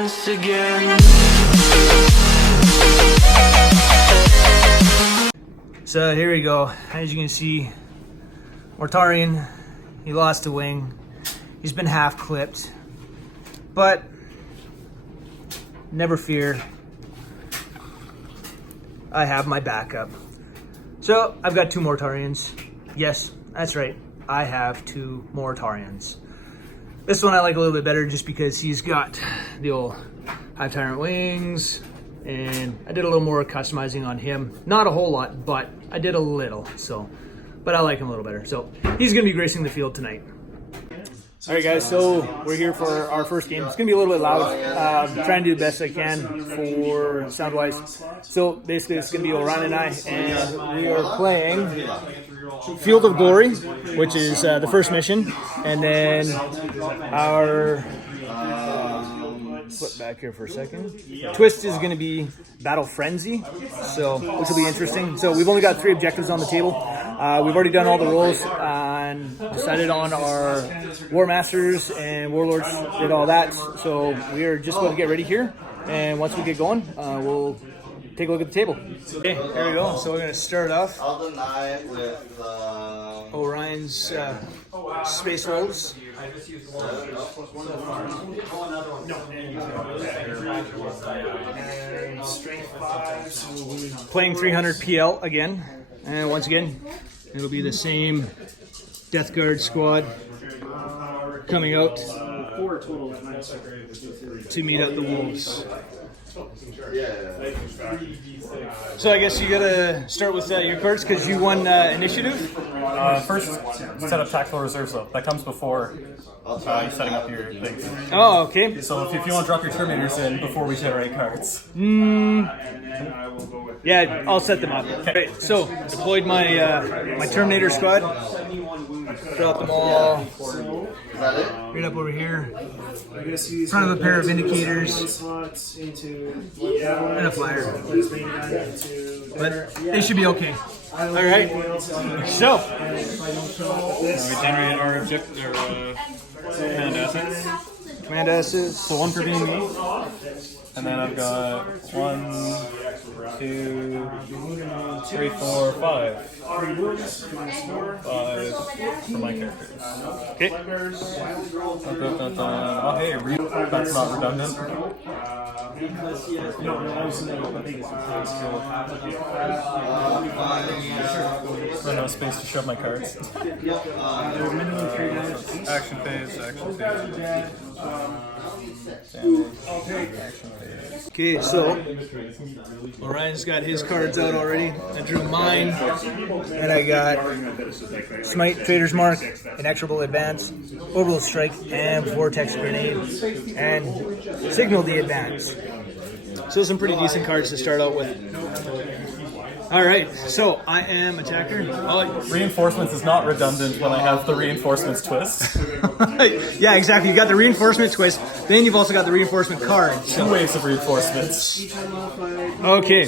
once again. So here we go. As you can see, Orion, he lost a wing. He's been half clipped, but never fear, I have my backup. So I've got 2 Mortarians. Yes, that's right. I have 2 Mortarians. This one I like a little bit better just because he's got the old high tyrant wings, and I did a little more customizing on him. Not a whole lot, but I did a little. But I like him a little better. So he's gonna be gracing the field tonight. All right, guys, so we're here for our first game. It's going to be a little bit loud. Trying to do the best I can for sound-wise. So basically, it's going to be Orion and I, and we are playing Field of Glory, which is the first mission, and then our... flip back here for a second. Twist is going to be Battle Frenzy, so which will be interesting. So we've only got 3 objectives on the table. We've already done all the rolls and decided on our War Masters and Warlords, did all that. So we are just going to get ready here, and once we get going, we'll take a look at the table. Okay, here we go. So we're going to start off with Orion's Space Wolves. Playing 300 PL again, and once again it'll be the same Death Guard squad coming out to meet up the wolves. So I guess you gotta start with your cards because you won initiative. First, set up tactical reserves though. That comes before you setting up your things. Oh, okay. So if you want to drop your Terminators in before we generate cards. Yeah, I'll set them up. Okay, so deployed my my Terminator squad. Drop them all right up over here. In front of a pair of indicators and a flyer. But they should be okay. All right. So we generate our objective, command assets. Command assets. So 1 for being me, and then I've got 1, 2, 3, 4, 5. 5 for my characters. Okay. Oh, hey, that's not redundant. No space to shove my cards. Action phase, action phase. Okay, so Orion's got his cards out already. I drew mine, and I got Smite, Trader's Mark, Inexorable Advance, Orbital Strike, and Vortex Grenade, and Signal the Advance. So some pretty decent cards to start out with. All right, so I am attacker. Reinforcements is not redundant when I have the reinforcements twist. Yeah, exactly. You got the reinforcement twist, then you've also got the reinforcement card. So. 2 waves of reinforcements. Okay.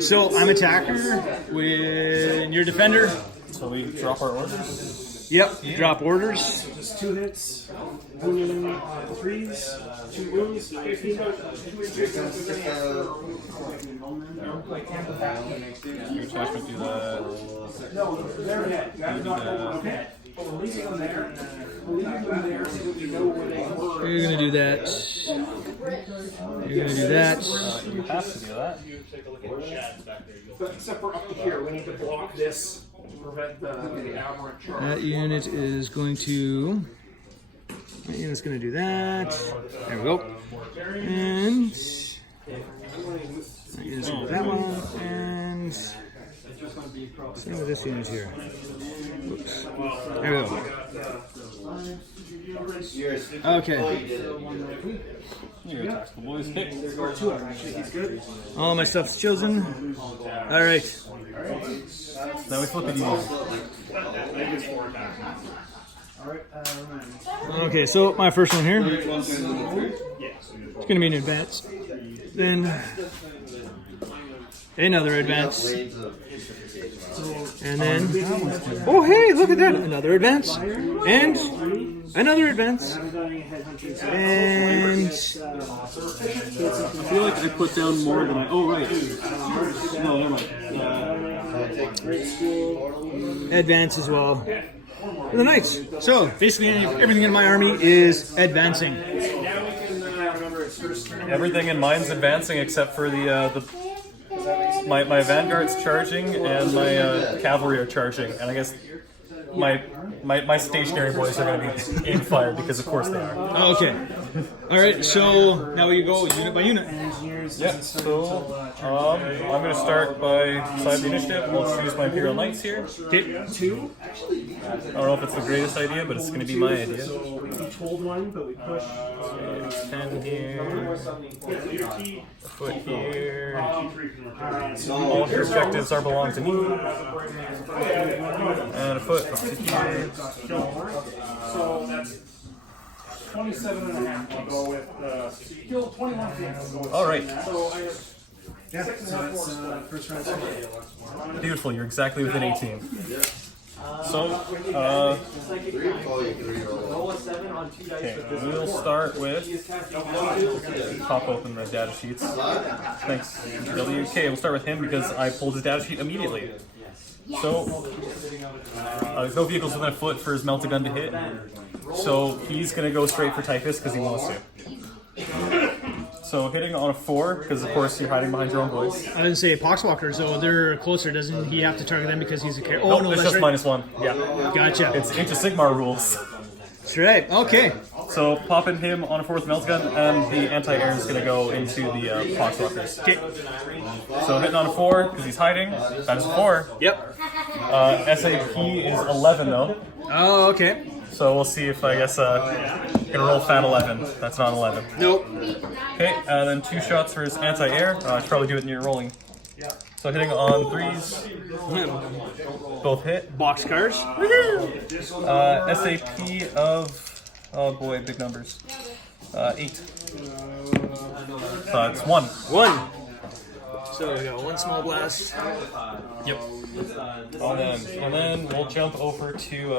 So I'm attacker with your defender. So we drop our orders? Yep, drop orders. Just 2 hits, 3s, 2 wounds, 19. Your attachment do that. No, they're hit. Okay. Releasing them there. Leaving them there so that we know where they were. You're gonna do that. You're gonna do that. You have to do that. But except for up to here, we need to block this to prevent the aberrant charge. That unit is going to. That unit's gonna do that. There we go. And that unit's gonna do that one. And same with this unit here. Oops. There we go. Okay. All my stuff's chosen. All right. Now we flip it easy. Okay, so my first one here. It's gonna be an advance. Then Another advance. And then, oh hey, look at that! Another advance. And another advance. And I feel like I put down more than I. Oh right. No, never mind. advance as well. For the Knights. So basically everything in my army is advancing. Everything in mine's advancing except for my vanguard's charging and my cavalry are charging, and I guess my stationary boys are going to be aim fire because of course they are. Oh, okay. All right. So now we go unit by unit. Yeah. So I'm going to start by side the initiative. We'll choose my Imperial Knights here. Okay. I don't know if it's the greatest idea, but it's going to be my idea. Told one, but we pushed. 10 here. A foot here. All of your objectives are belong to me. And a foot up to here. So that's 27 and a half. I'll go with kill 21 things. All right. So I have 6.5 first round. Beautiful. You're exactly within 18. So, okay, we'll start with, pop open the data sheets. Thanks, WK. We'll start with him because I pulled his data sheet immediately. So, there's no vehicles within a foot for his melta gun to hit. So, he's going to go straight for Typhus because he wants to. So, hitting on a 4, because of course you're hiding behind your own boys. I didn't say Poxwalkers, though. They're closer. Doesn't he have to target them because he's a character? Oh, Nope, no, it's that's just right. -1. Yeah. Gotcha. It's Age of Sigmar rules. That's right. Okay. So popping him on a 4th melt gun, and the anti-air is going to go into the Poxwalkers. Okay. So hitting on a 4 because he's hiding. That is a 4. Yep. SAP is 11 though. Oh, okay. So we'll see if I guess gonna roll fat 11. That's not 11. Nope. Okay, then 2 shots for his anti-air. I should probably do it near rolling. So hitting on 3s, both hit. Boxcars. SAP of, oh boy, big numbers. 8. So it's 1. 1. So we got 1 small blast. Yep. And then we'll jump over to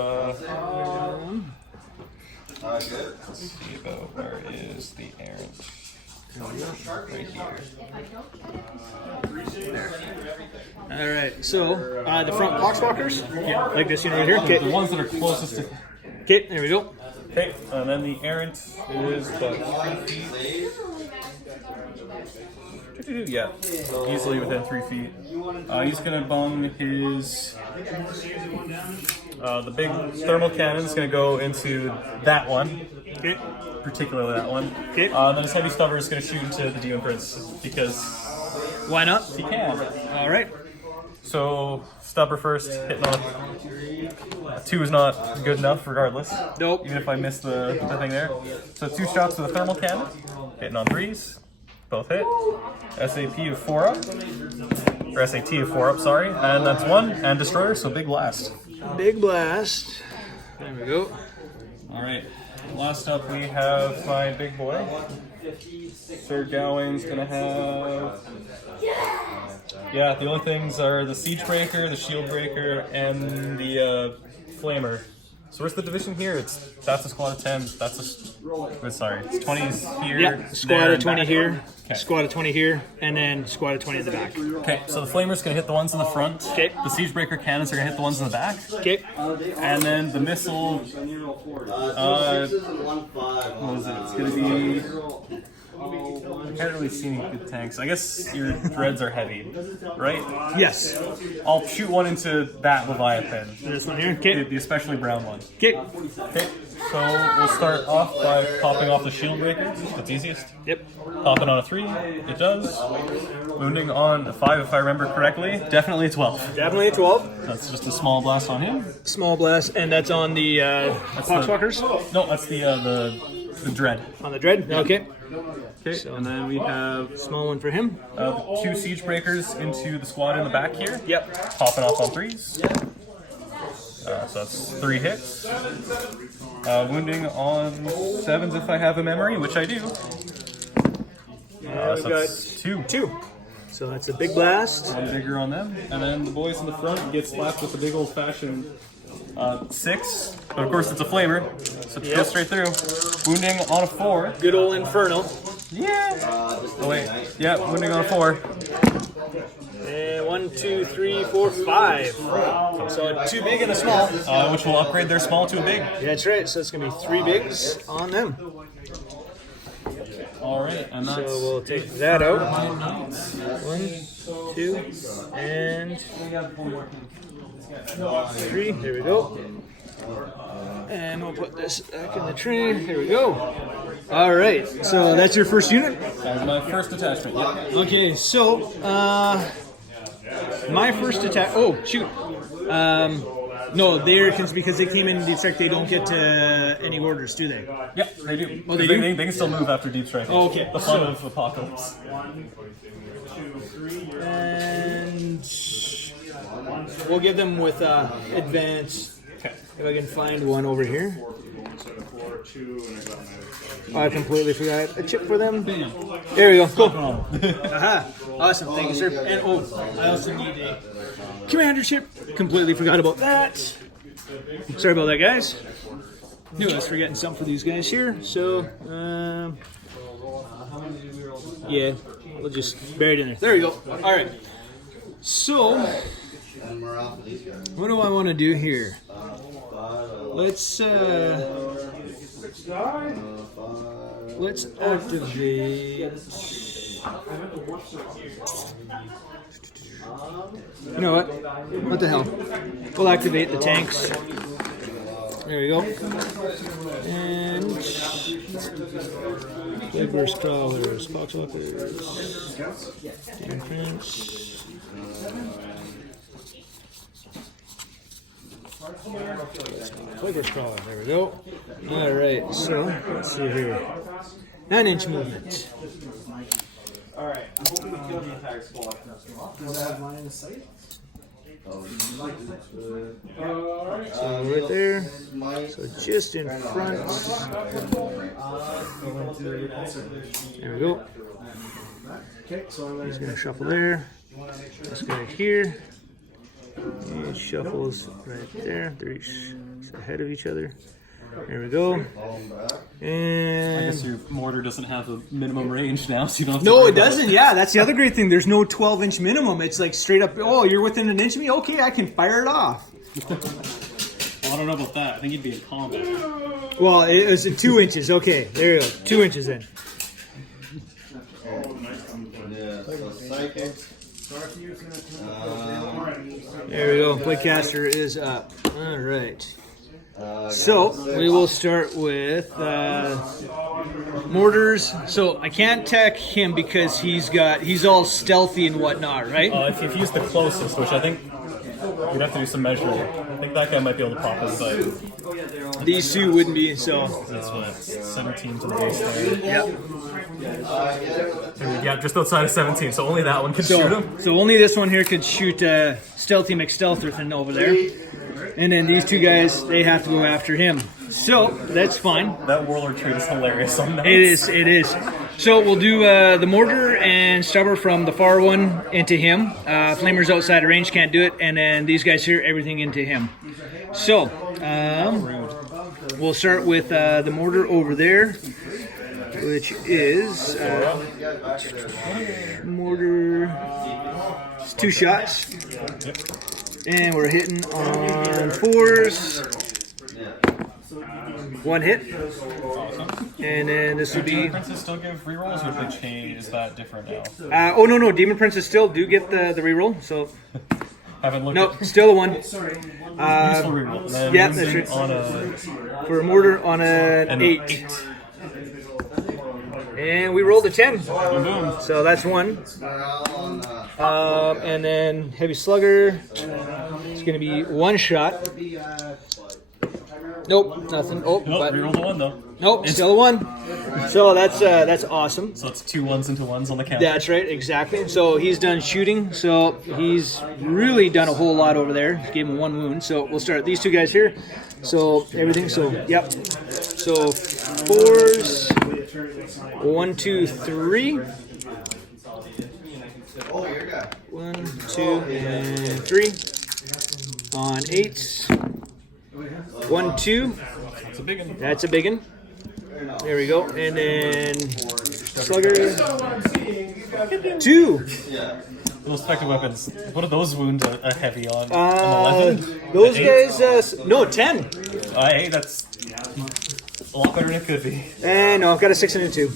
let's see about where is the errant. Right here. All right. So the front Poxwalkers. Yeah. Like this unit right here. Okay. The ones that are closest to. Okay. There we go. Okay, and then the errant is about 3 feet. Yeah, easily within 3 feet. He's gonna bung his. The big thermal cannon is gonna go into that one. Okay. Particularly that one. Okay. Then his heavy stubber is gonna shoot into the Demon Prince because Why not? he can. All right. So stubber first, hitting on 2 is not good enough regardless. Nope. Even if I miss the thing there. So 2 shots with a thermal cannon, hitting on 3s, both hit. SAP of 4 up, or SAT of 4 up, sorry, and that's 1, and destroyer, so big blast. Big blast. There we go. All right, last up we have my big boy. Sir Gawain's gonna have. Yeah, the only things are the Siege Breaker, the Shield Breaker, and the Flamer. So where's the division here? That's a squad of 10. That's sorry, it's 20s here. Yeah. Squad there, of 20 back. here. Okay. Squad of 20 here, and then squad of 20 in the back. Okay, so the Flamer's gonna hit the ones in the front. Okay. The Siege Breaker cannons are gonna hit the ones in the back. Okay. And then the missile. What is it? It's gonna be. I can't really see any good tanks. I guess your dreads are heavy, right? Yes. I'll shoot one into that Leviathan. This one here. Okay. The especially brown one. Okay. Okay, so we'll start off by popping off the Shield Breaker. That's easiest. Yep. Popping on a 3, it does. Wounding on a 5 if I remember correctly. Definitely a 12. Definitely a 12. That's just a small blast on him. Small blast, and that's on the Poxwalkers. No, that's the dread. On the dread. Okay. Okay, and then we have Small one for him. the 2 Siege Breakers into the squad in the back here. Yep. Popping off on 3s. So that's 3 hits. Wounding on 7s if I have a memory, which I do. So we've that's got 2. So that's a big blast. One bigger on them. And then the boys in the front get slapped with the big old-fashioned 6. But of course it's a flamer, so it goes straight through. Wounding on a 4. Good old Inferno. Yeah! Oh wait, yeah, wounding on a 4. And 1, 2, 3, 4, 5. So a 2 big and a small. Which will upgrade their small to a big. Yeah, that's right. So it's going to be 3 bigs on them. Alright, and So that's... we'll take that out. 1, 2, and 3. There we go. And we'll put this back in the tray. There we go. All right. So that's your first unit? That's my first attachment, yeah. Okay, so my first attack. Oh, shoot. No, they're because they came in Deep Strike. They don't get any orders, do they? Yep, they do. Oh, they do? They can still move after Deep Strike. Oh, okay. The fun of Apocalypse. And we'll give them with advance. Okay. If I can find one over here. I completely forgot a chip for them. There we go. Cool. Aha. Awesome. Thank you, sir. And I also need a commander chip. Completely forgot about that. Sorry about that, guys. Knew I was forgetting something for these guys here. So, yeah, we'll just bury it in there. There we go. All right. So, what do I want to do here? Let's activate. You know what? What the hell? We'll activate the tanks. There we go. And Flavor's Crawlers, Foxwalkers, Demon Prince. Flavor's Crawler, there we go. Alright, so let's see here. 9-inch movement. Alright, I'm hoping to kill the entire squad. Does that have line in sight? So right there. So just in front. There we go. He's going to shuffle there. This guy here. And shuffles right there. They're each ahead of each other. There we go. And I guess your mortar doesn't have a minimum range now, so you don't have to no, worry it about doesn't. Yeah, that's the other great thing. There's no 12-inch minimum. It's like straight up, oh, you're within an inch of me? Okay, I can fire it off. Well, I don't know about that. I think you'd be in combat. Well, it was 2 inches. Okay, there you go. 2 inches then. There we go. Playcaster is up. All right. So we will start with mortars. So I can't attack him because he's all stealthy and whatnot, right? If you've used the closest, which I think you'd have to do some measuring. I think that guy might be able to pop his sight. These two wouldn't be. So That's what 17 to the base there. yep. Yeah, just outside of 17, so only that one can shoot him. So only this one here could shoot Stealthy McStealtherson over there. And then these two guys, they have to go after him. So that's fine. That warlord trait is hilarious on that. It is. So we'll do the mortar and stubber from the far one into him. Flamers outside of range can't do it. And then these guys here, everything into him. So we'll start with the mortar over there, which is mortar. It's 2 shots. And we're hitting on 4s. 1 hit. And then this would be. Demon Princes still give rerolls, or if they change, is that different now? Oh no, Demon Princes still do get the reroll. So Haven't looked no, at still a 1. useful reroll. And then yeah, losing that's right. on a For a mortar on an 8. And we rolled a 10. boom. So that's 1. And then heavy slugger. It's going to be 1 shot. Nope, nothing. Oh, Nope, but rerolled a 1 though. nope, still a 1. So that's awesome. So it's 2 1s into 1s on the counter. That's right, exactly. So he's done shooting. So he's really done a whole lot over there. Gave him 1 wound. So we'll start these 2 guys here. So everything. So yep. So 4s. 1, 2, 3. 1, 2, and 3. On 8. 1, 2. That's a big one. That's a big one. There we go. And then slugger. 2. Those effective weapons. What are those wounds a heavy on? An 11? Those An 8? guys, no, 10. Hey, that's a lot better than it could be. And no, I've got a 6 and a 2.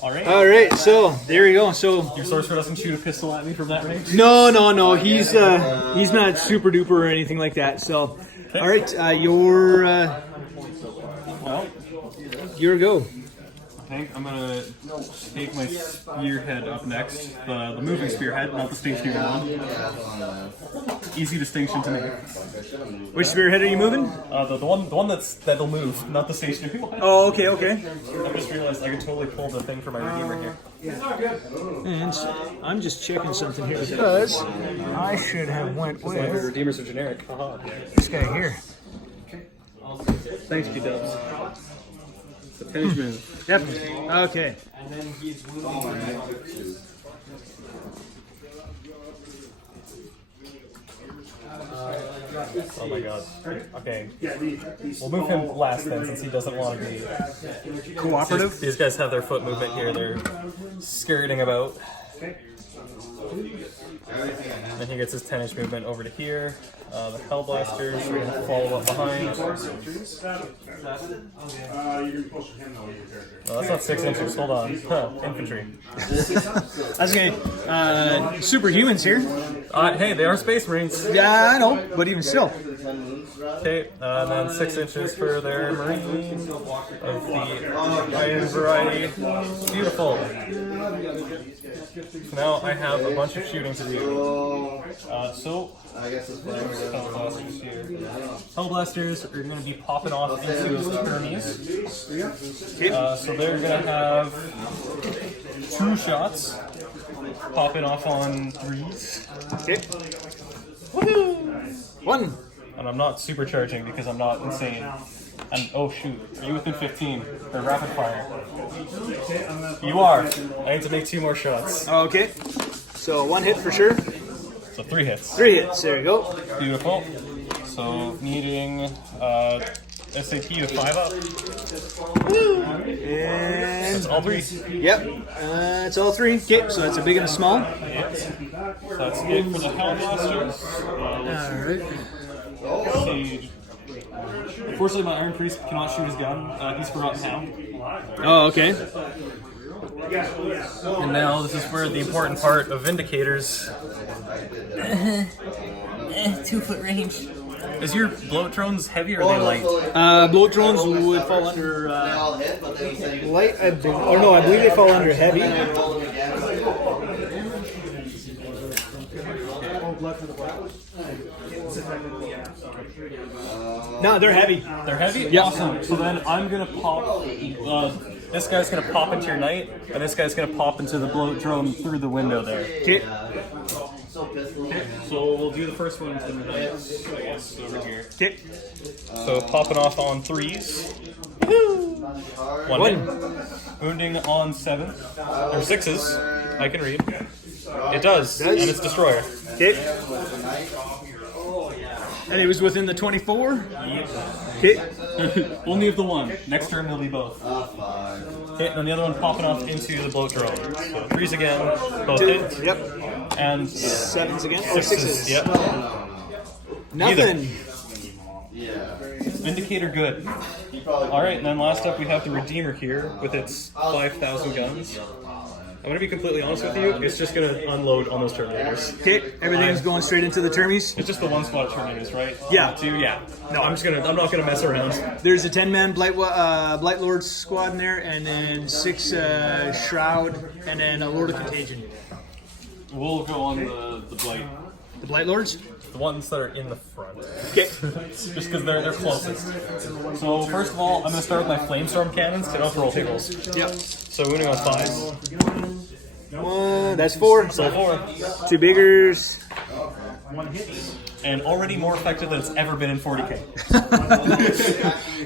Alright. All right, so there we go. So Your sorcerer doesn't shoot a pistol at me from that range? no, he's not super duper or anything like that. So, all right, your go. I think I'm gonna take my spearhead up next. The moving spearhead, not the stationary one. Easy distinction to make. Which spearhead are you moving? The one that'll move, not the stationary one. Oh, okay. I just realized I can totally pull the thing for my redeemer here. And I'm just checking something here because I should have went My with redeemers are generic. Haha. this guy here. Thanks, G-Dubs. It's a pinch move. Yep. Okay. And then he's wounded. Oh my god. Okay. Yeah, these We'll move him last then, since he doesn't want to be Cooperative. These guys have their foot movement here. They're skirting about. Then he gets his 10-inch movement over to here. The Hellblasters are going to follow up behind. you're supposed to him though, your character. No, that's not 6 inches. Hold on. Infantry. That's okay. Superhumans here. Hey, they are Space Marines. Yeah, I know, but even still. Okay, and then 6 inches for their Marines of the Iron variety. Beautiful. So now I have a bunch of shooting to do. Hellblasters here. Hellblasters are going to be popping off into his Hermes. So they're going to have 2 shots popping off on 3s. Okay. Woohoo! 1. And I'm not supercharging because I'm not insane. And oh shoot, are you within 15? Or rapid fire? You are. I need to make 2 more shots. Okay. So 1 hit for sure. So 3 hits. 3 hits. There you go. Beautiful. So needing SAT to 5 up. And That's all 3. yep, it's all 3. Okay, so that's a big and a small. Yes. So that's it for the Hellblasters. All right. Siege. Unfortunately, my Iron Priest cannot shoot his gun. He's forgotten how. Oh, okay. And now this is where the important part of Vindicators. 2-foot range. Is your bloat drones heavy or are they light? Blow drones would fall under light. I believe they fall under heavy. No, they're heavy. They're heavy? Yep. Awesome. So then I'm going to pop. This guy's going to pop into your knight, and this guy's going to pop into the bloat drone through the window there. Okay. So we'll do the first one to the knight, I guess, over here. Okay. So popping off on 3s. One hit. Wounding on 7s. Or 6s. I can read. It does. And it's Destroyer. Okay. And it was within the 24. Okay. Only of the one. Next turn will be both. Okay, and then the other one popping off into the bloat drone. So 3s again, both hit. Yep. And 7s again. Or 6s. Yep. Nothing. Vindicator good. Alright, and then last up we have the Redeemer here with its 5,000 guns. I'm going to be completely honest with you, it's just going to unload on those Terminators. Okay. Everything's going straight into the termies. It's just the 1 spot Terminators, right? Yeah. 2, yeah. No, I'm not going to mess around. There's a 10-man Blight Lord squad in there, and then 6 Shroud, and then a Lord of Contagion. We'll go on the Blight. The Blight Lords? The ones that are in the front. Okay. Just because they're closest. So first of all, I'm going to start with my Flamestorm cannons to don't roll tables. Yep. So wounding on 5s. That's 4. So 4. 2 biggers. And already more effective than it's ever been in 40k.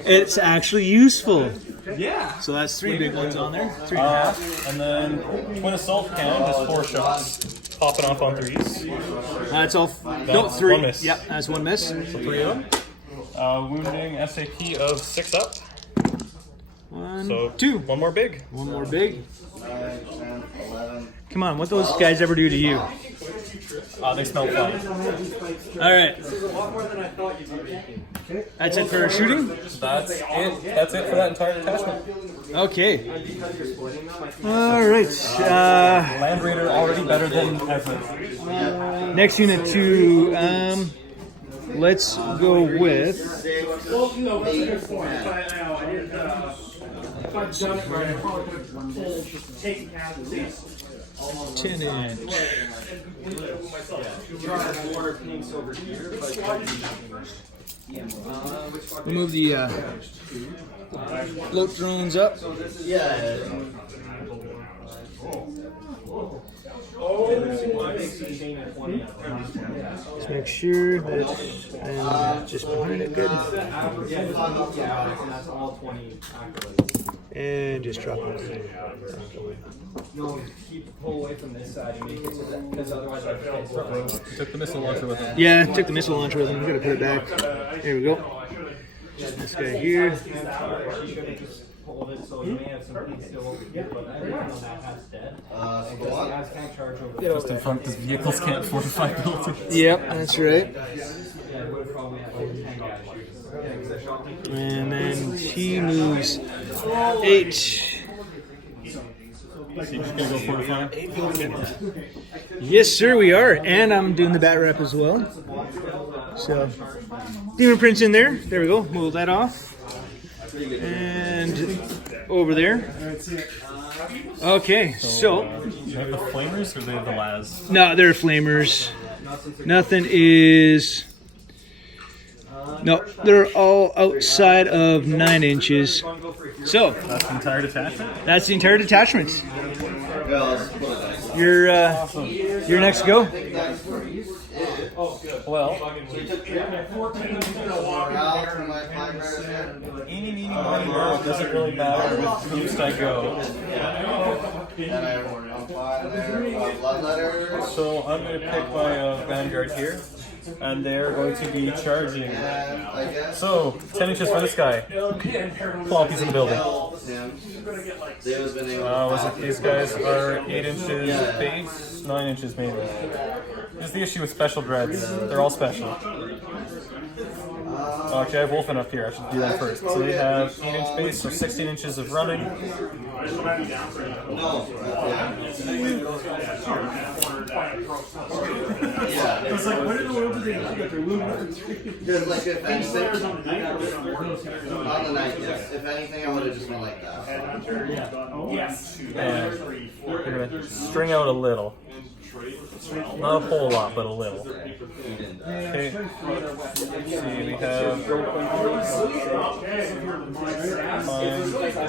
It's actually useful. Yeah. So that's 3 big ones on there. 3.5. And then Twin Assault Cannon has 4 shots. popping off on 3s. That's all. That's three. one miss. Yep, that's one miss. So 3 of them. Wounding SAP of 6 up. One, So 2. One more big. One more big. Come on, what those guys ever do to you? They smell fun. All right. That's it for shooting? That's it. That's it for that entire detachment. Okay. All right. Land Raider already better than ever. Next unit to, let's go with... Well, no, that's a good point. If I'd done it right, I probably could have taken casualties. 10 inch. We'll move the float drones up. Just make sure that I'm just behind it good. And just drop it. No, pull away from this side and make it so that, because otherwise I can't. Took the missile launcher with him. Yeah, took the missile launcher with him. I'm gonna put it back. There we go. This guy here. Pull it so you may have some things still over here, but everything on that half's dead. Because the guys can't charge over there. Just in front because vehicles can't fortify buildings. Yep, that's right. Yeah, it would probably have like 10 guys. Yeah, because I shot them. And then he moves 8. So you're just gonna go fortify? Yes, sir, we are. And I'm doing the bat rep as well. So, Demon Prince in there. There we go. Move that off. And over there. Okay, so. Do they have the flamers or do they have the las? No, they're flamers. Nothing is. No, they're all outside of 9 inches. So. That's the entire detachment? That's the entire detachment. Your next go. Well, eeny, meeny, miny, moe, it doesn't really matter with whose I go. So I'm going to pick my Vanguard here, and they're going to be charging. So, 10 inches for this guy. Plonkies in the building. Was it these guys are 8 inches base? 9 inches maybe. This is the issue with special dreads. They're all special. Actually, I have Wolfen up here. I should do that first. So they have 8-inch base, so 16 inches of running. It's like, what in the world do they do that they're moving? There's like if anything, on the night, yes. If anything, I would have just been like that. Yes. And we're going to string out a little. Not a whole lot, but a little. Okay. Let's see, we have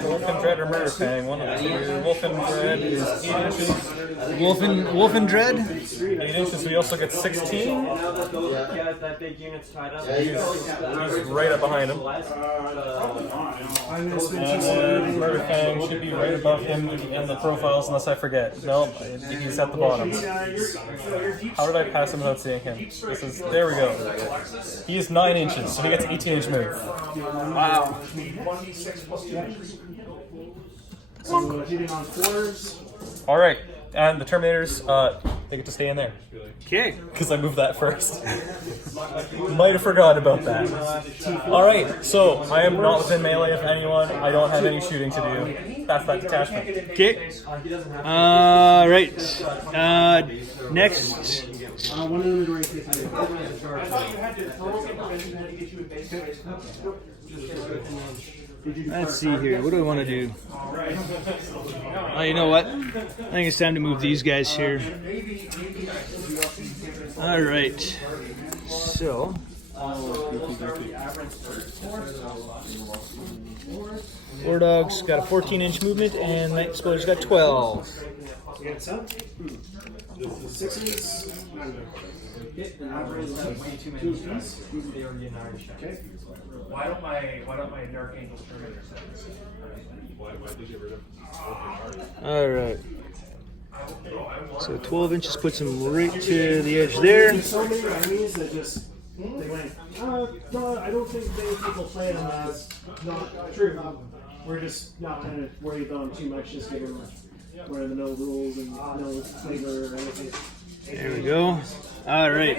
Wolfen Dread or Murder Fang. One of the two. Wolfen Dread is 8 inches. Wolfen Dread. 8 inches, we also get 16. That big unit's tied up. He's right up behind him. And then Murder Fang should be right above him in the profiles, unless I forget. Nope, he's at the bottom. How did I pass him without seeing him? This is, there we go. He is 9 inches, so he gets an 18-inch move. Wow. So hitting on 4s. All right, and the Terminators, they get to stay in there. Okay. Because I moved that first. Might have forgotten about that. Alright, so I am not within melee of anyone. I don't have any shooting to do. That's that detachment. Okay. Right. Next. One of them is right Let's see here. What do I want to do? You know what? I think it's time to move these guys here. All right. So. War Dog's got a 14-inch movement, and Night Exploder's got 12. Why don't my Dark Angels Terminator sentence? All right. So 12 inches puts him right to the edge there. There's so many enemies that just they went. No, I don't think many people play them as not true. We're just not kind of worried about them too much, just given where the no rules and no flavor or anything. There we go. All right.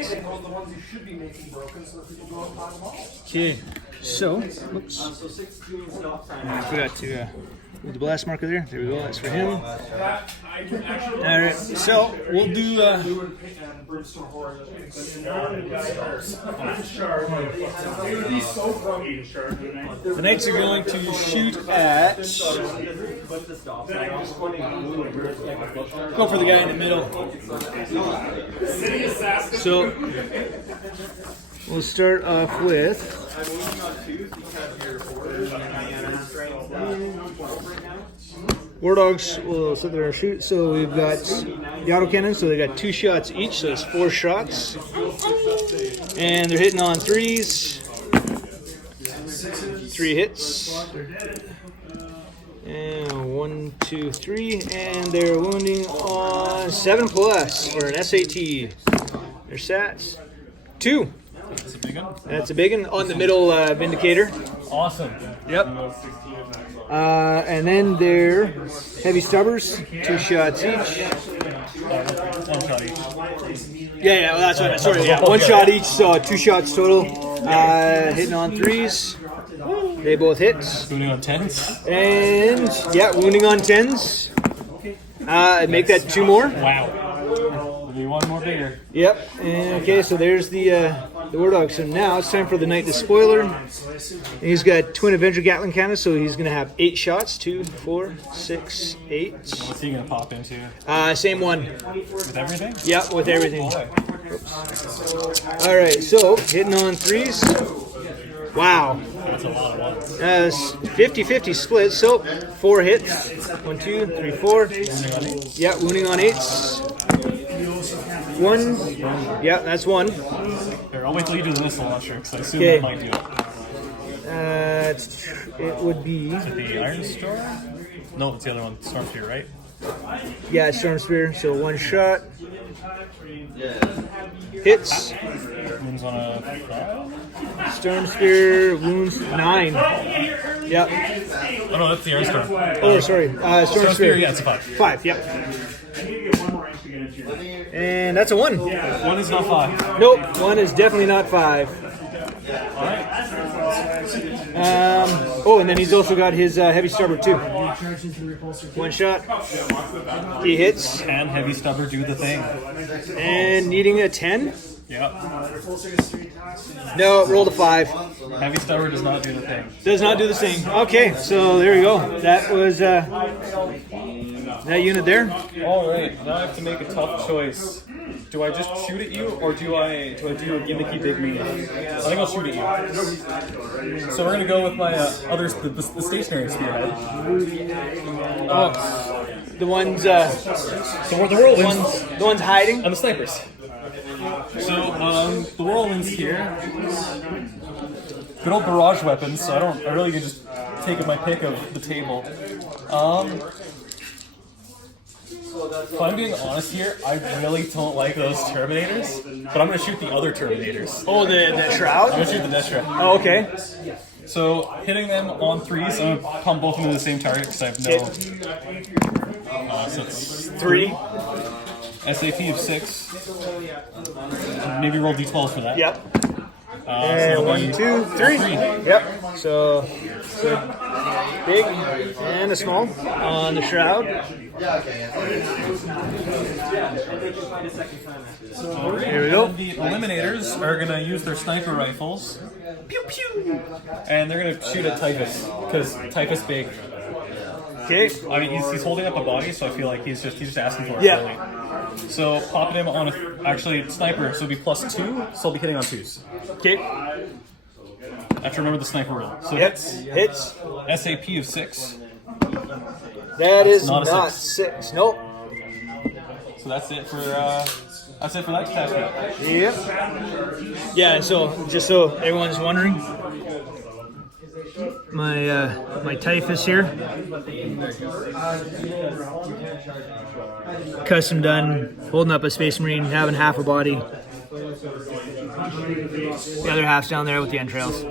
Okay. So, oops. I forgot to move the blast marker there. There we go. That's for him. All right. So we'll do. The knights are going to shoot at. Go for the guy in the middle. So we'll start off with. War dogs will sit there and shoot. So we've got the autocannon, so they got 2 shots each, so it's 4 shots. And they're hitting on 3s. 3 hits. And 1, 2, 3. And they're wounding on 7+ for an SAT. Their sats. 2. That's a big one. That's a big one on the middle Vindicator. Awesome. Yep. And then they're heavy stubbers, 2 shots each. 1 shot each. Yeah, well, that's what I meant. Sorry, yeah, 1 shot each, so 2 shots total. Hitting on 3s. They both hit. Wounding on 10s. And, yeah, wounding on 10s. Make that 2 more. Wow. Will be 1 more bigger. Yep. And, okay, so there's the War Dog. So now it's time for the Knight Despoiler. And he's got twin Avenger Gatling cannon, so he's going to have 8 shots. 2, 4, 6, 8. What's he going to pop into? Same one. With everything? Yep, with everything. Oops. All right, so hitting on 3s. Wow. That's a lot of ones. 50-50 split, so 4 hits. 1, 2, 3, 4. Yeah, wounding on 8s. 1. Yeah, that's 1. Here, I'll wait till you do the missile launcher, because I assume that might do it. It would be... Is it the Iron Storm? No, it's the other one. Storm Spear, right? Yeah, Storm Spear, so 1 shot. Hits. Wounds on a 5? Storm Spear, wounds 9. Yep. Oh no, that's the Iron Storm. Oh, sorry. Storm Spear. Yeah, it's a 5. 5, yep. And that's a 1. 1 is not 5. Nope, 1 is definitely not 5. Alright. And then he's also got his heavy stubber too. 1 shot. He hits. Can Heavy Stubber do the thing? And needing a 10? Yep. No, rolled a 5. Heavy Stubber does not do the thing. Does not do the same. Okay, so there you go. That was that unit there. Alright, now I have to make a tough choice. Do I just shoot at you, or do I do a gimmicky big move? I think I'll shoot at you. So we're gonna go with my the stationary spearhead. The ones So the whirlwinds, the ones hiding. and the snipers. So the whirlwinds here. Good old barrage weapons. So I really can just take my pick of the table. If I'm being honest here, I really don't like those Terminators, but I'm going to shoot the other Terminators. Oh, the Shroud? I'm going to shoot the Destra. Oh, okay. So, hitting them on 3s, I'm going to pump both into the same target because I have no... so it's 3. SAP of 6. Maybe roll d12 for that. Yep. So And 1, 2, 3. Yep. So big and a small on the Shroud. Here we go. The Eliminators are going to use their sniper rifles. Pew pew! And they're going to shoot at Typhus, because Typhus big. Okay. I mean, he's holding up a body, so I feel like he's just asking for it. Yeah. Really. So popping him on actually sniper, so it'll be +2, so I'll be hitting on 2s. Okay. I have to remember the sniper rule. So Hits. SAP of 6. That is Not a not 6. 6. Nope. So that's it for that attachment. Yep. Yeah, and so just so everyone's wondering, my Typhus here Custom done, holding up a Space Marine, having half a body. The other half's down there with the entrails.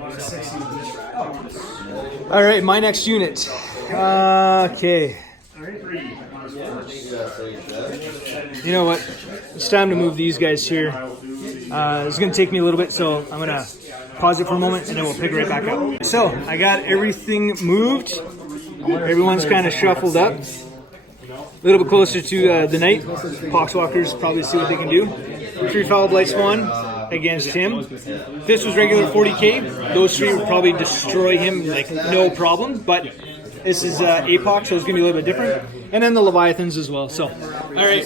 All right, my next unit. Okay. You know what? It's time to move these guys here. It's going to take me a little bit, so I'm going to pause it for a moment, and then we'll pick right back up. So, I got everything moved. Everyone's kind of shuffled up. A little bit closer to the knight. Poxwalkers probably see what they can do. 3 Foul Blight Spawn against him. If this was regular 40k, those 3 would probably destroy him like no problem, but this is APOC, so it's going to be a little bit different. And then the Leviathans as well. So, alright.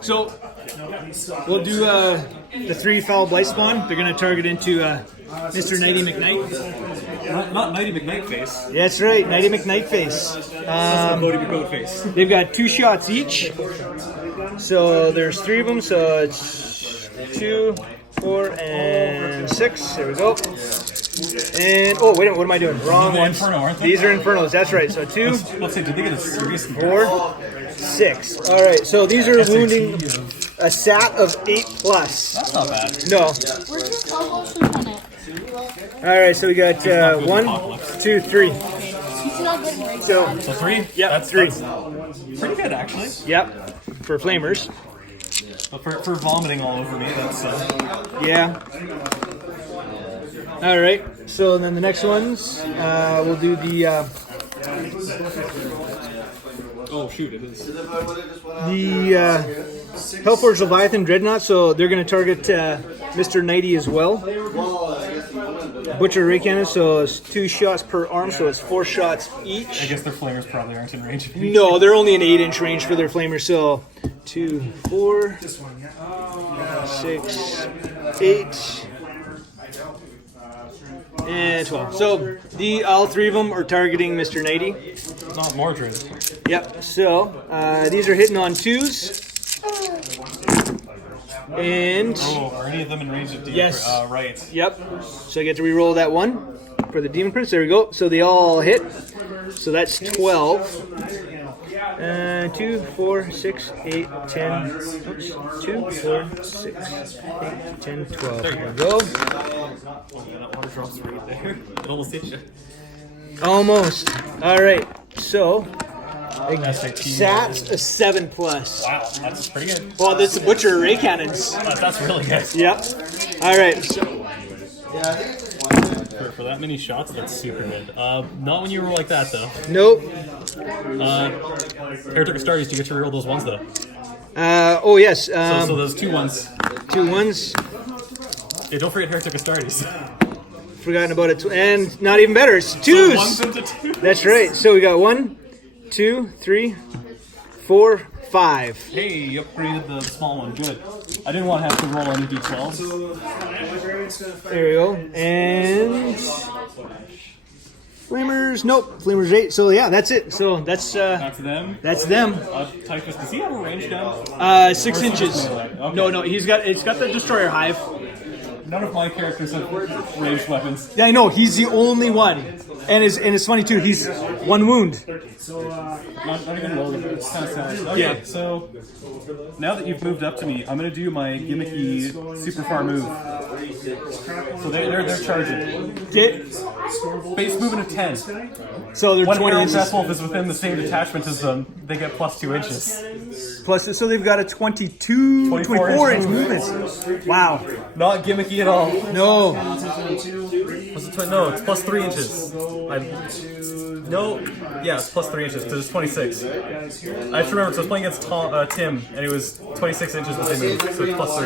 So, we'll do the 3 Foul Blight Spawn. They're going to target into Mr. Nighty McKnight. Not Nighty McKnight face. That's right, Nighty McKnight face. Bodie McGoat face. They've got 2 shots each. So, there's 3 of them, so it's 2, 4, and 6. There we go. And, oh, wait a minute, what am I doing? Wrong one. These are Infernos, that's right. So 2, Let's say, did they get a serious 4, 6. All right, so these are wounding a SAT of 8+. That's not bad. No. Where's your combos, Lieutenant? All right, so we got 1, 2, 3. He's not getting ready. So, So 3? yep, That's 3. pretty good, actually. Yep, for flamers. But for vomiting all over me, that's... Yeah. All right, so then the next ones, we'll do the... oh, shoot, it is. the Hellforge Leviathan Dreadnought, so they're going to target Mr. Nighty as well. Butcher Ray Cannon, so it's 2 shots per arm, so it's 4 shots each. I guess their flamers probably aren't in range. No, they're only an 8-inch range for their flamers, so 2, 4, 6, 8, and 12. So all 3 of them are targeting Mr. Nighty. Not Mordred. Yep, so these are hitting on 2s. And Oh, are any of them in range of Demon yes, right. Yep. So I get to re-roll that 1 for the Demon Prince. There we go. So they all hit. So that's 12. 2, 4, 6, 8, 10. Oops. 2, 4, 6, 8, 10, 12. There you go. That water drops right there. It almost hit you. Almost. All right. So SAT. SAT's a 7+. Wow, that's pretty good. Well, that's the Butcher Ray Cannons. That's really good. Yep. All right. So, For that many shots, that's super good. Not when you roll like that, though. nope. Heretic Astartes, do you get to reroll those ones, though? Oh yes. So those 2 ones. 2 1s. Yeah, don't forget Heretic Astartes. Forgotten about it. And not even better. It's 2s. So 1s into 2s. That's right. So we got 1, 2, 3, 4, 5. Hey, you upgraded the small one. Good. I didn't want to have to roll any d12s. There we go. And Flamers. Nope. Flamers 8. So yeah, that's it. So that's That's them. that's them. Typhus, does he have a range gun? 6 inches. Okay. No, it's got the Destroyer Hive. None of my characters have ranged weapons. Yeah, I know. He's the only one. And it's funny too. He's 1 wound. Not even rolling. It's kind of sad. Okay, Yeah. so now that you've moved up to me, I'm going to do my gimmicky super far move. So they're charging. Base movement of 10. So they're When 20 Arrow inches. Deathwolf is within the same detachment as them, they get plus 2 inches. Plus, so they've got a 24 inch movement. Wow. Not gimmicky at all. No. No, it's plus 3 inches. It's plus 3 inches because it's 26. I have to remember, because I was playing against Tim, and it was 26 inches when they moved, so it's plus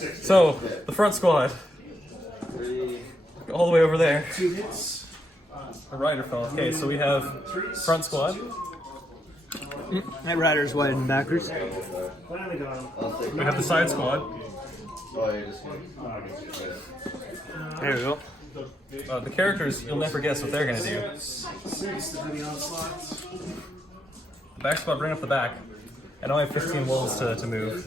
3. So, the front squad. All the way over there. A rider fell. Okay, so we have front squad. That rider's wide and backwards. We have the side squad. There we go. The characters, you'll never guess what they're going to do. The back squad bring up the back. I know I have 15 wolves to move.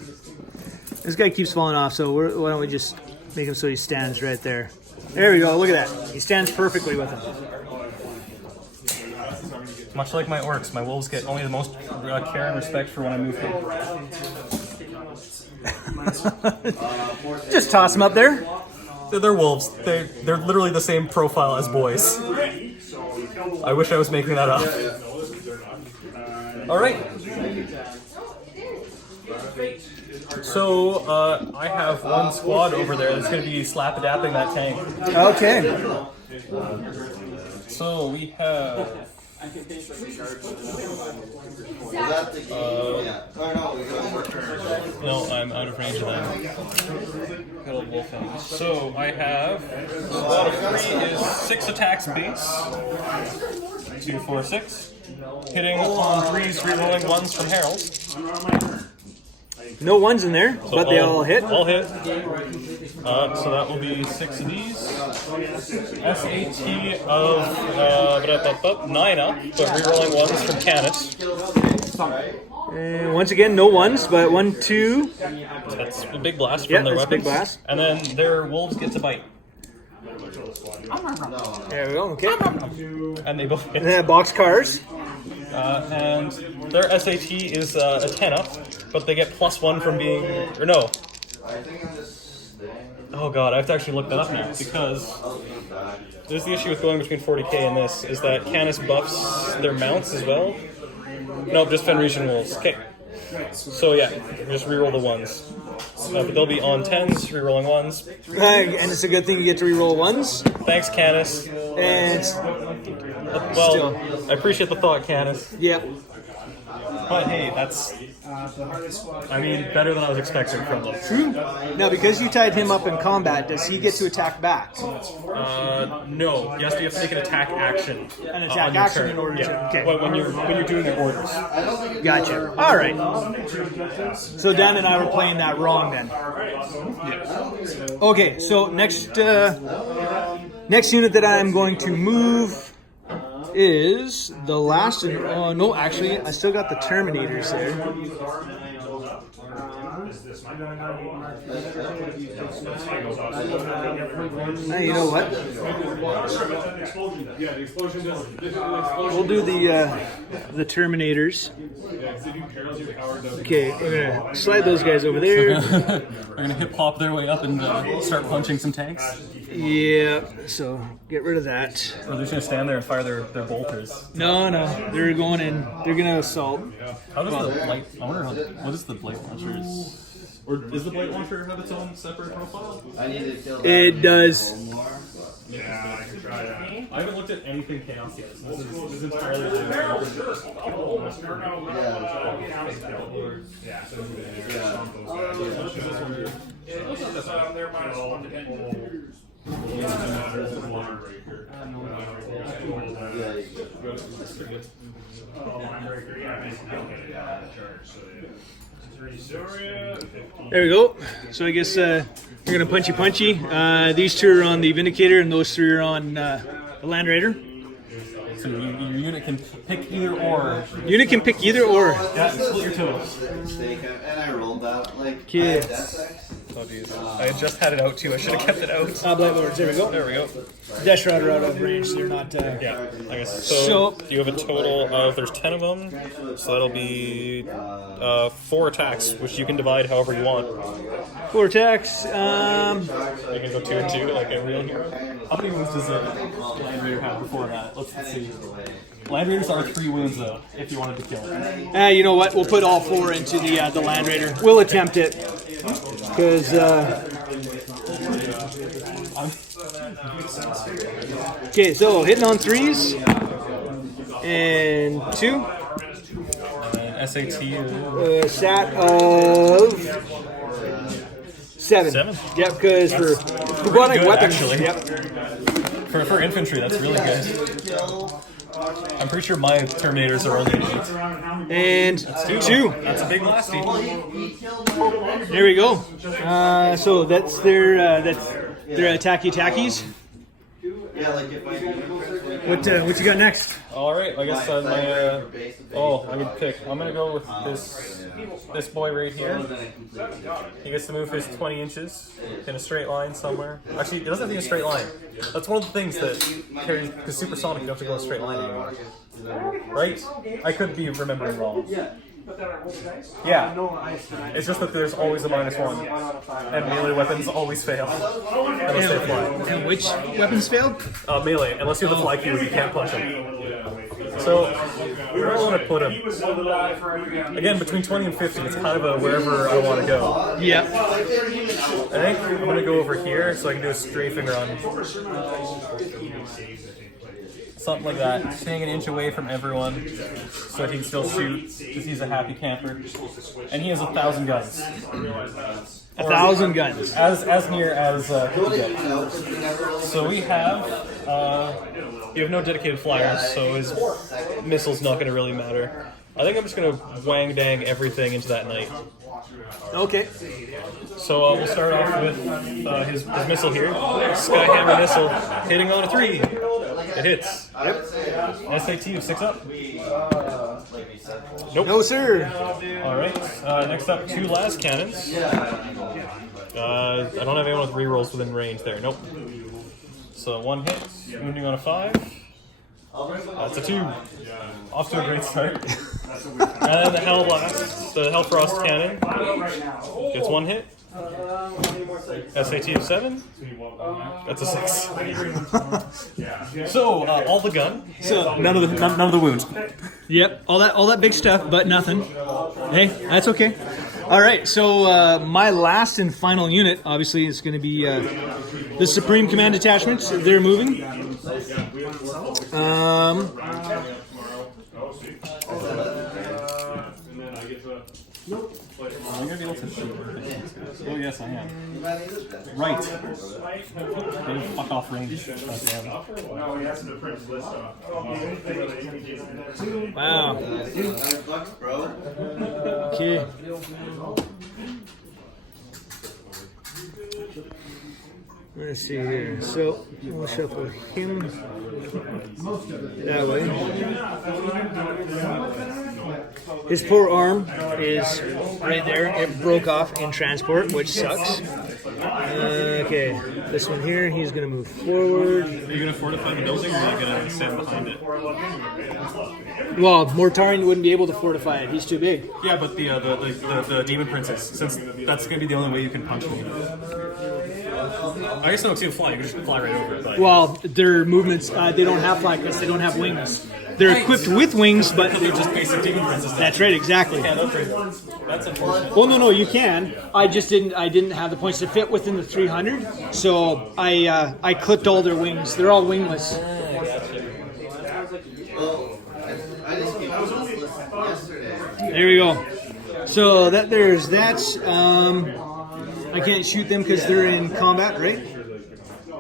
This guy keeps falling off, so why don't we just make him so he stands right there. There we go, look at that. He stands perfectly with him. Much like my orcs, my wolves get only the most care and respect for when I move them. Just toss them up there. They're wolves. They're literally the same profile as boys. I wish I was making that up. All right. So I have one squad over there that's going to be slap-adapting that tank. Okay. So we have. No, I'm out of range of that. So I have squad of 3 is 6 attacks base. 2, 4, 6. Hitting on 3s, rerolling 1s from Herald. No ones in there, So but they all hit. All hit. So that will be 6 of these. SAT of 9 up, but rerolling 1s from Canis. And once again, no ones, but 1, 2. That's a big blast from Yeah, their that's a big weapons. blast. And then their wolves get to bite. There we go. Okay. And they both hit. And then box cars. And their SAT is a 10 up, but they get +1 from being. Or no. Oh god, I have to actually look that up now, because there's the issue with going between 40k and this, is that Canis buffs their mounts as well. Nope, just Fenrisian wolves. Okay. So yeah, just reroll the 1s. But they'll be on 10s, rerolling 1s. And it's a good thing you get to reroll ones. Thanks, Canis. And Well, I appreciate the thought, Canis. yeah. But hey, that's, I mean, better than I was expecting from them. True. Now, because you tied him up in combat, does he get to attack back? No, you have to take an attack action. An attack on your action turn. in order to. Yeah. Okay. When you're doing their orders. Gotcha. All right. So Dan and I were playing that wrong then. Okay. So next unit that I'm going to move is the last. No, actually, I still got the Terminators there. Hey, you know what? We'll do the Terminators. Okay, we're gonna slide those guys over there. They're gonna hip hop their way up and start punching some tanks. Yeah, so get rid of that. Or they're just gonna stand there and fire their bolters. No, they're going in. They're gonna assault. How does the blight? I wonder what is the blight launcher's? Or does the blight launcher have its own separate profile? I need to kill It does. Yeah, I could try that. I haven't looked at anything chaos yet. So this is entirely. There we go. So I guess we're gonna punchy. These 2 are on the Vindicator, and those 3 are on the Land Raider. So your unit can pick either or. Unit can pick either or. Yeah, split your toes. And I rolled that like. Okay. Oh jeez. I had just had it out too. I should have kept it out. Blight Lords. There we go. There we go. Dash Rider out of range, so they're not. Yeah, I guess. So you have a total of, there's 10 of them, so that'll be 4 attacks, which you can divide however you want. 4 attacks. You can go 2 and 2, like a real hero. How many wounds does a Land Raider have before that? Let's see. Land Raiders are 3 wounds though, if you wanted to kill it. You know what? We'll put all 4 into the Land Raider. We'll attempt it. Because, okay, so hitting on 3s. And 2. SAT. Sat of 7. 7? Yep, because for robotic good, weapons. actually. Yep. For infantry, that's really good. I'm pretty sure my Terminators are only 8. And 2. That's a big lasty. There we go. So that's their attacky tackies. Yeah, like if my What you got next? All right, I guess my I would pick. I'm gonna go with this boy right here. He gets to move his 20 inches in a straight line somewhere. Actually, it doesn't have to be a straight line. That's one of the things that carries, because supersonic you don't have to go a straight line anymore. Right? I could be remembering wrong. Yeah. It's just that there's always a -1, and melee weapons always fail. Unless they fly. And which weapons failed? Melee, unless you have the fly cube, you can't punch him. So, where do I want to put him? Again, between 20 and 50, it's kind of a wherever I want to go. Yeah. I think I'm going to go over here so I can do a strafing run. Something like that. Staying an inch away from everyone so that he can still shoot, because he's a happy camper. And he has 1,000 guns. 1,000 guns. As near as he can get. So we have... you have no dedicated flyers, so his missile's not going to really matter. I think I'm just going to wang-dang everything into that night. Okay. So we'll start off with his missile here. Skyhammer missile hitting on a 3. It hits. Yep. SAT of 6 up. Nope. No, sir. Alright. Next up, 2 las cannons. I don't have anyone with rerolls within range there. Nope. So 1 hit, wounding on a 5. That's a 2. Off to a great start. And then the Hell Blast, the Hellfrost cannon, gets 1 hit. SAT of 7. That's a 6. So all the gun. So none of the wounds. Yep. All that big stuff, but nothing. Hey, that's okay. All right. So my last and final unit, obviously, is going to be the Supreme Command Detachments. They're moving. Am I gonna be able to shoot? Oh yes, I am. Right. Getting fuck off range. Wow. Okay. Let's see here. So we'll shuffle him that way. His poor arm is right there. It broke off in transport, which sucks. Okay, this one here, he's going to move forward. Are you going to fortify the building, or are you going to stand behind it? Well, Mortarion wouldn't be able to fortify it. He's too big. Yeah, but the Demon Princess, since that's going to be the only way you can punch me. I guess no, because you fly. You can just fly right over it. But. Well, their movements, they don't have fly because they don't have wings. They're equipped with wings, but they're just basic Demon Princess. That's right, exactly. That's unfortunate. Well, no, you can. I didn't have the points to fit within the 300, so I clipped all their wings. They're all wingless. There we go. So there's that. I can't shoot them because they're in combat, right?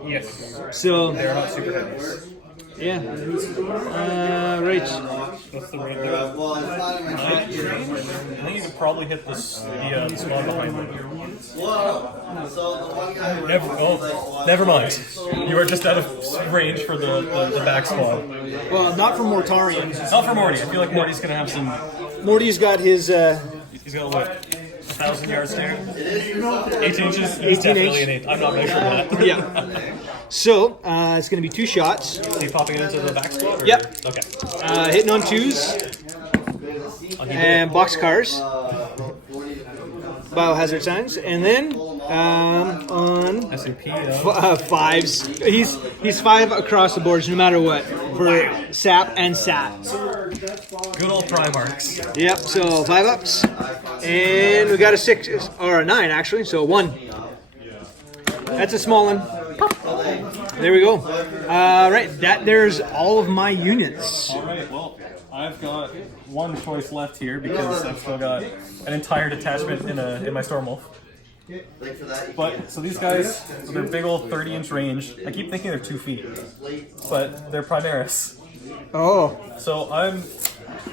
Yes. So they're not super heavy. Yeah. Right. What's the rate there? I think you could probably hit the spawn behind them. Whoa! So the one guy. Never mind. You are just out of range for the back spawn. Well, not for Mortarion. Not for Morty. I feel like Morty's gonna have some. Morty's got his. He's got what? 1,000 yards there. 8 inches. He's definitely an 8. I'm not measuring that. Yeah. So, it's going to be 2 shots. Is he popping it into the back spot? Or? Yep. Okay. Hitting on 2s. And boxcars. Biohazard signs. And then on SAP, 5s. He's 5 across the boards no matter what. For SAP and SAT. Good old Primarchs. Yep, so 5 ups. And we got a 6, or a 9 actually, so 1. That's a small one. There we go. Right, there's all of my units. Alright, well, I've got 1 choice left here because I've still got an entire detachment in my Stormwolf. But, so these guys, they're big old 30-inch range. I keep thinking they're 2 feet, but they're Primaris. Oh. So I'm...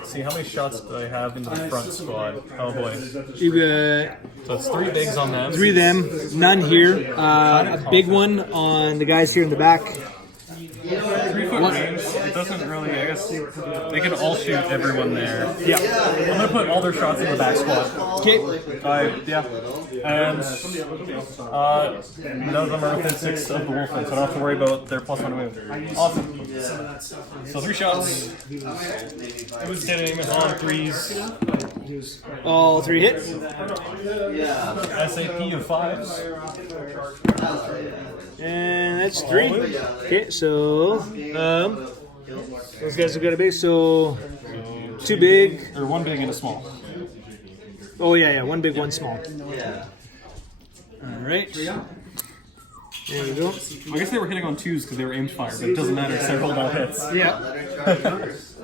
See, how many shots do I have in the front squad? Oh boy. You got... So it's 3 bigs on them. 3 of them, none here. A big one on the guys here in the back. 3-foot range. It doesn't really, I guess, they can all shoot everyone there. Yeah. I'm gonna put all their shots in the back squad. Okay. Yeah. And none of them are within 6 of the wolfman, so I don't have to worry about their +1 wound. Awesome. So 3 shots. Hitting on 3s. All 3 hit. SAP of 5s. And that's 3. Okay, so those guys have got a big, so 2 big. Or 1 big and a small. Oh yeah, 1 big, 1 small. Yeah. All right. There we go. I guess they were hitting on 2s because they were aimed fire, but it doesn't matter because I rolled all hits. Yeah.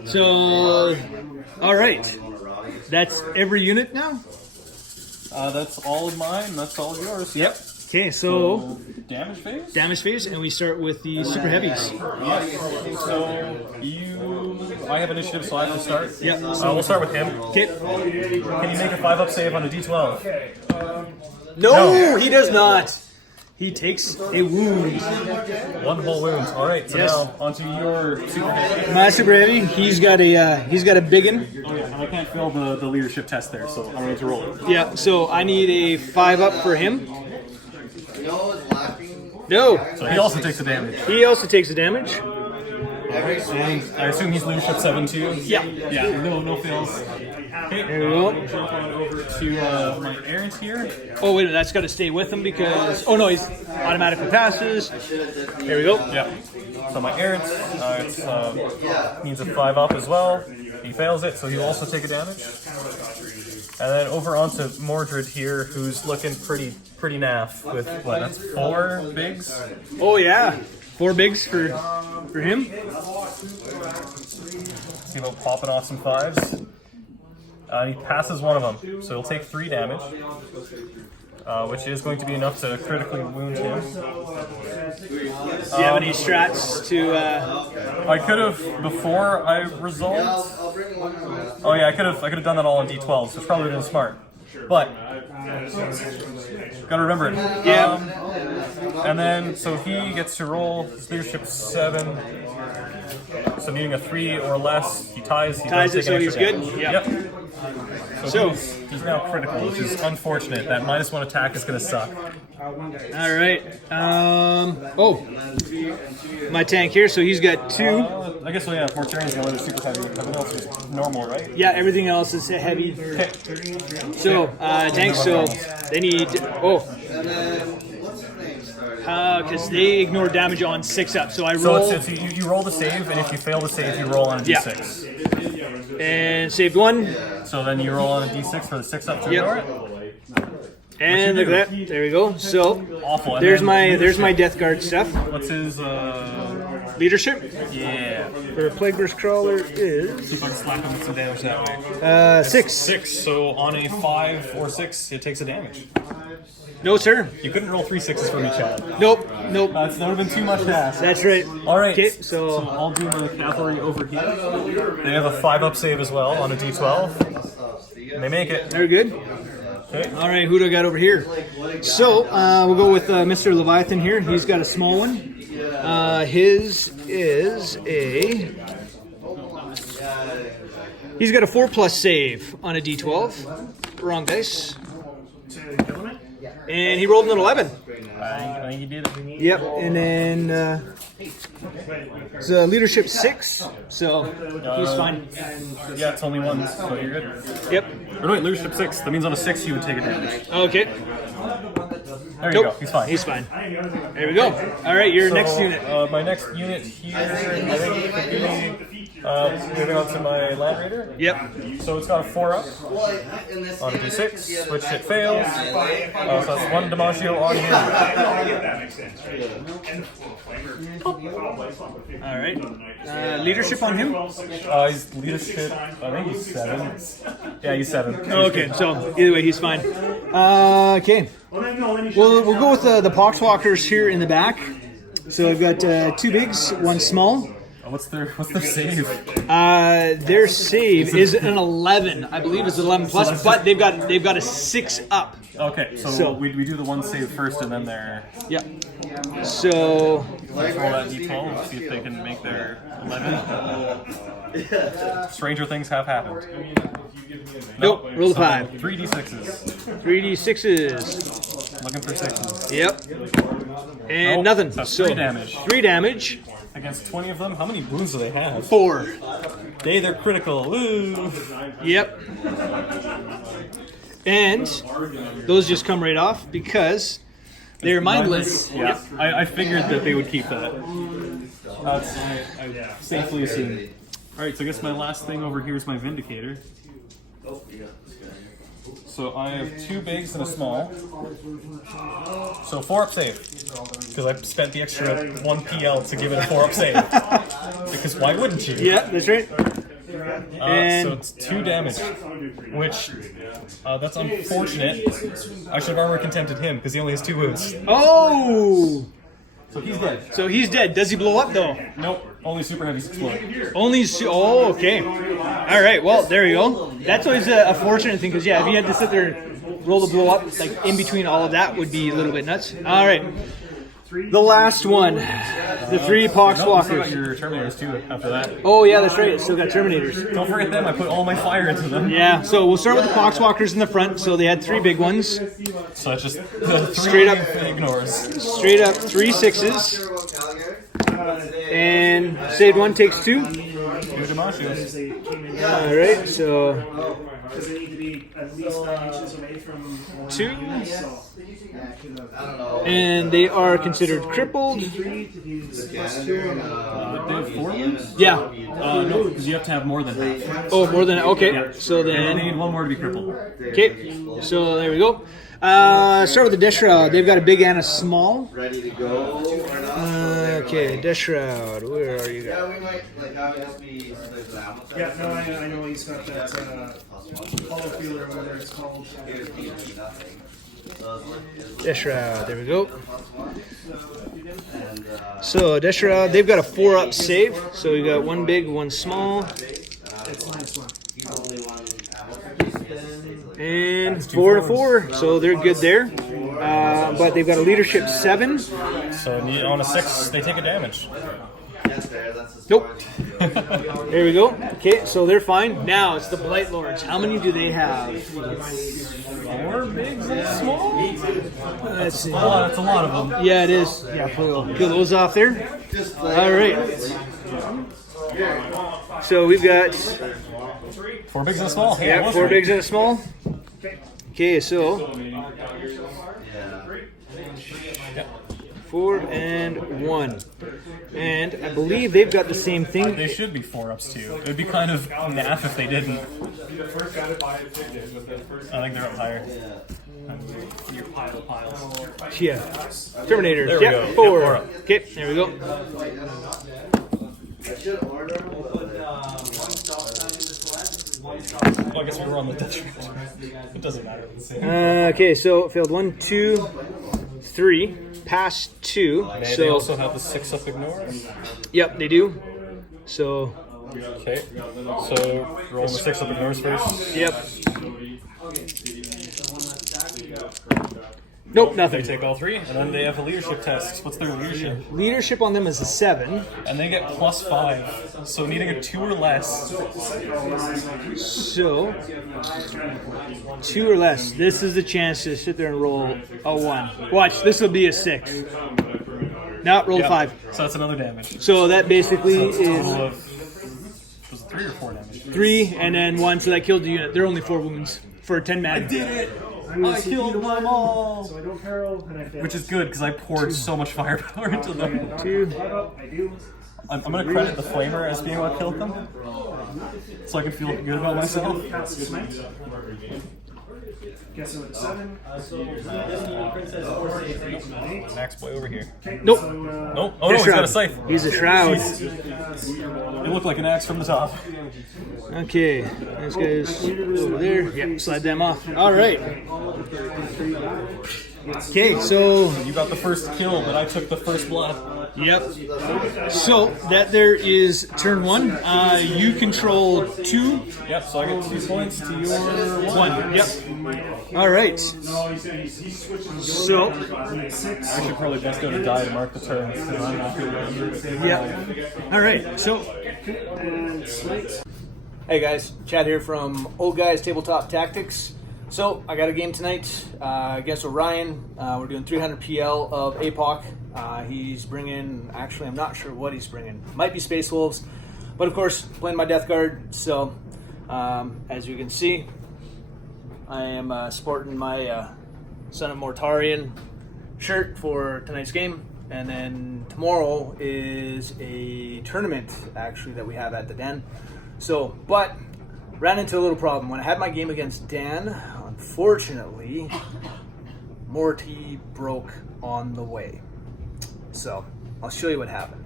So, all right. That's every unit now? That's all of mine. That's all of yours. Yep. Okay, so damage phase? damage phase, and we start with the super heavies. So I have initiative, so I have to start. Yeah. We'll start with him. Okay. Can you make a 5-up save on a D12? No, he does not. He takes a wound. 1 whole wound. All right. So Yes. now onto your super heavy. My super heavy. He's got a biggin. Oh yeah, and I can't fail the leadership test there, so I don't need to roll it. Yeah. So I need a 5-up for him. No is laughing. No. So he also takes the damage. He also takes the damage. And I assume he's leadership 7 too. Yeah. Yeah. No fails. Okay. There we go. Jump on over to my errant here. Oh wait, that's got to stay with him because he's automatically passes. There we go. Yeah. So my errant, needs a 5-up as well. He fails it, so he'll also take a damage. And then over onto Mordred here, who's looking pretty naff with what? That's 4 bigs. Oh yeah, 4 bigs for him. See about popping off some 5s. He passes 1 of them, so he'll take 3 damage, which is going to be enough to critically wound him. Do you have any strats to? I could have before I resolved. I'll bring one. Oh yeah, I could have done that all on D12, so it's probably been smart. But gotta remember it. Yeah. And then so he gets to roll his leadership 7. So needing a 3 or less, he ties. He Ties does it, take an so extra he's damage. good? Yeah. Yep. So he's now critical, which is unfortunate. That -1 attack is gonna suck. All right. My tank here. So he's got 2. I guess yeah. Mortarian's the only other super heavy. Everything else is normal, right? Yeah, everything else is heavy. Okay. So tanks. So they need. Because they ignore damage on 6-up. So I roll. So it's you roll the save, and if you fail the save, you roll on a D6. And saved 1. So then you roll on a D6 for the 6-up to Yep. ignore it. And look at that. There we go. So Awful. And there's then my Death Guard stuff. What's his? Leadership Yeah. for Plague Burst Crawler is See if I can slap him with some damage that way. 6. 6. So on a 5 or 6, it takes a damage. No, sir. You couldn't roll 3 6s for me, Chad. Nope. That would have been too much to ask. That's right. All right. Okay, So I'll do my cavalry over here. They have a 5-up save as well on a D12, and they make it. Very good. Okay. All right, who do I got over here? So we'll go with Mr. Leviathan here. He's got a small one. His is a. He's got a 4+ save on a D12. Wrong dice. And he rolled an 11. I think you did it. Yep, and then it's leadership 6, so he's fine. Yeah, it's only 1, so you're good. Yep. Or no, wait, leadership 6. That means on a 6 you would take a damage. Okay. There you go. He's fine. He's fine. There we go. All right, your next unit. My next unit here, I think could be moving on to my Land Raider. Yep. So it's got a 4-up on a D6, which it fails. So that's 1 Dimaggio on him. All right. Leadership on him? He's leadership, I think he's 7. Yeah, he's 7. Okay, so either way, he's fine. Okay. We'll go with the Poxwalkers here in the back. So I've got 2 bigs, 1 small. What's their save? Their save is an 11. I believe it's 11 plus, but they've got a 6-up. Okay, so we do the 1 save first and then they're... Yep. So roll that d12, see if they can make their 11. Stranger things have happened. Nope, roll the 5. 3d6s. 3d6s. Looking for 6s. Yep. And Nope, nothing. that's So 3 damage. 3 damage. Against 20 of them? How many wounds do they have? 4. Hey, they're critical. Woo! Yep. And those just come right off because they're mindless. Yeah, I figured that they would keep that. That's safely assumed. Alright, so I guess my last thing over here is my Vindicator. So I have 2 bigs and a small. So 4-up save. Because I spent the extra 1 PL to give it a 4-up save. Because why wouldn't you? Yeah, that's right. So it's 2 damage. Which, that's unfortunate. I should have armor contented him because he only has 2 wounds. Oh! So he's dead. So he's dead. Does he blow up though? Nope, only super heavies explode. Only oh, okay. All right. Well, there you go. That's always a fortunate thing because yeah, if you had to sit there and roll the blow up like in between all of that would be a little bit nuts. All right. The last one, the 3 Poxwalkers. Your Terminators too after that. Oh yeah, that's right. It's still got Terminators. Don't forget them. I put all my fire into them. Yeah. So we'll start with the Poxwalkers in the front. So they had 3 big ones. So that's just the 3 Straight up ignores. Straight up 3 6s. And saved 1 takes 2. All right. So Because they need to be at least 9 inches away from 2. so. And they are considered crippled. 3 to do They have 4 wounds? Yeah. No, because you have to have more than half. Oh, more than okay. So And they then need 1 more to be crippled. okay. So there we go. Start with the Death Shroud. They've got a big and a small. Ready to go? Okay, Death Shroud. Where are you guys? Yeah, we might, like, there's an ammo set. Yeah, no, I know he's got that hollow feeler or whatever it's called. Death Shroud. There we go. So Death Shroud. They've got a 4-up save. So we got 1 big, 1 small, and 4 to 4. So they're good there. But they've got a leadership 7. So on a 6, they take a damage. Nope. There we go. Okay, so they're fine. Now it's the Blight Lords. How many do they have? 4 bigs and a small? Let's see. That's a lot of them. Yeah, it is. Yeah, peel those off there. All right. So we've got 4 bigs and a small. yeah, 4 bigs and a small. Okay, so 4 and 1. And I believe they've got the same thing. They should be 4-ups too. It would be kind of naff if they didn't. I think they're up higher. Your pile. Yeah. Terminator. There we Yep, go. 4. Yep, 4 up. Okay, there we go. Well, I guess we were on the Dutch. It doesn't matter. Okay, so failed 1, 2, 3. Passed 2. They So also have the 6-up ignore. yep, they do. So Okay. So roll the 6-up ignores first. yep. Nope, They nothing. take all 3, and then they have a leadership test. What's their leadership? Leadership on them is a 7. And they get +5. So needing a 2 or less. So 2 or less. This is the chance to sit there and roll a 1. Watch, this will be a 6. No, roll 5. So that's another damage. So that basically So it's a is total of, was it 3 or 4 damage? 3 and then 1. So that killed the unit. They're only 4 wounds for 10 man. it! I killed them all! So I don't peril and I fail. Which is good, because I poured so much firepower into them. 2. I do. I'm going to credit the Flamer as being what killed them. So I can feel good about myself. Pass the smite. Guessing with a 7. Max boy over here. Okay, Nope. so, Nope. Oh no, he's got a scythe. He's a shroud. It looked like an axe from the top. Okay, those guys over there. Yep, slide them off. All right. Okay, so You got the first kill, but I took the first blood. yep. So that there is turn 1. You control 2. Yep, so I get 2 points to your 1. Yep. All right. So I should probably best go to die to mark the turns, because I'm not going to yeah. All right. So hey guys, Chad here from Old Guys Tabletop Tactics. So I got a game tonight against Orion. We're doing 300 PL of APOC. He's bringing, actually I'm not sure what he's bringing. Might be Space Wolves, but of course playing my Death Guard. So as you can see, I am sporting my Son of Mortarion shirt for tonight's game. And then tomorrow is a tournament actually that we have at the Den. So, but ran into a little problem. When I had my game against Dan, unfortunately, Morty broke on the way. So, I'll show you what happened.